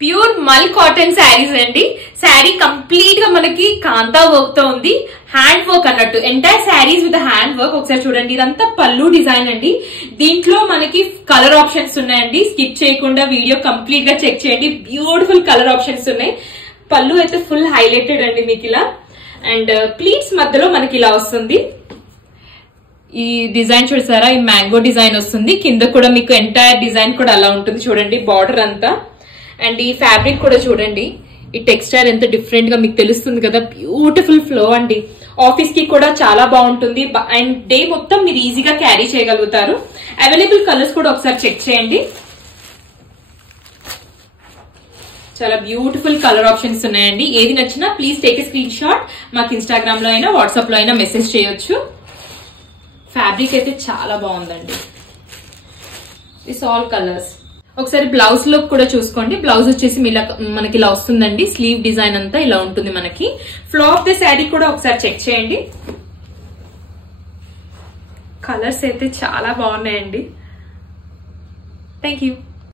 Pure మల్ cotton saris అండి. Sari complete గా మనకి కాంతా వర్క్ తో ఉంది, హ్యాండ్ వర్క్ అన్నట్టు. Entire saris with hand work. ఒకసారి చూడండి, ఇదంతా పళ్ళు డిజైన్ అండి. దీంట్లో మనకి కలర్ ఆప్షన్స్ ఉన్నాయండి. స్కిప్ చేయకుండా వీడియో కంప్లీట్ గా చెక్ చేయండి. బ్యూటిఫుల్ కలర్ ఆప్షన్స్ ఉన్నాయి. పళ్ళు అయితే ఫుల్ హైలైటెడ్ అండి మీకు ఇలా. అండ్ ప్లీట్స్ మధ్యలో మనకి ఇలా వస్తుంది. ఈ డిజైన్ చూసారా, ఈ మ్యాంగో డిజైన్ వస్తుంది. కింద కూడా మీకు ఎంటైర్ డిజైన్ కూడా అలా ఉంటుంది చూడండి, బార్డర్ అంతా. అండ్ ఈ ఫ్యాబ్రిక్ కూడా చూడండి, ఈ టెక్స్చర్ ఎంత డిఫరెంట్ గా మీకు తెలుస్తుంది కదా. బ్యూటిఫుల్ ఫ్లో అండి. ఆఫీస్ కి కూడా చాలా బాగుంటుంది. అండ్ డే మొత్తం మీరు ఈజీగా క్యారీ చేయగలుగుతారు. అవైలబుల్ కలర్స్ కూడా ఒకసారి చెక్ చేయండి. చాలా బ్యూటిఫుల్ కలర్ ఆప్షన్స్ ఉన్నాయండి. ఏది నచ్చినా please take a screen shot. మాకు ఇన్స్టాగ్రామ్ లో అయినా వాట్సాప్ లో అయినా మెసేజ్ చేయొచ్చు. ఫ్యాబ్రిక్ అయితే చాలా బాగుందండి. This all colours. ఒకసారి బ్లౌజ్ లో కూడా చూసుకోండి. బ్లౌజ్ వచ్చేసి మనకి ఇలా వస్తుందండి. స్లీవ్ డిజైన్ అంతా ఇలా ఉంటుంది మనకి. ఫ్లో ఆఫ్ ద శారీ కూడా ఒకసారి చెక్ చేయండి. కలర్స్ అయితే చాలా బాగున్నాయండి. Thank you.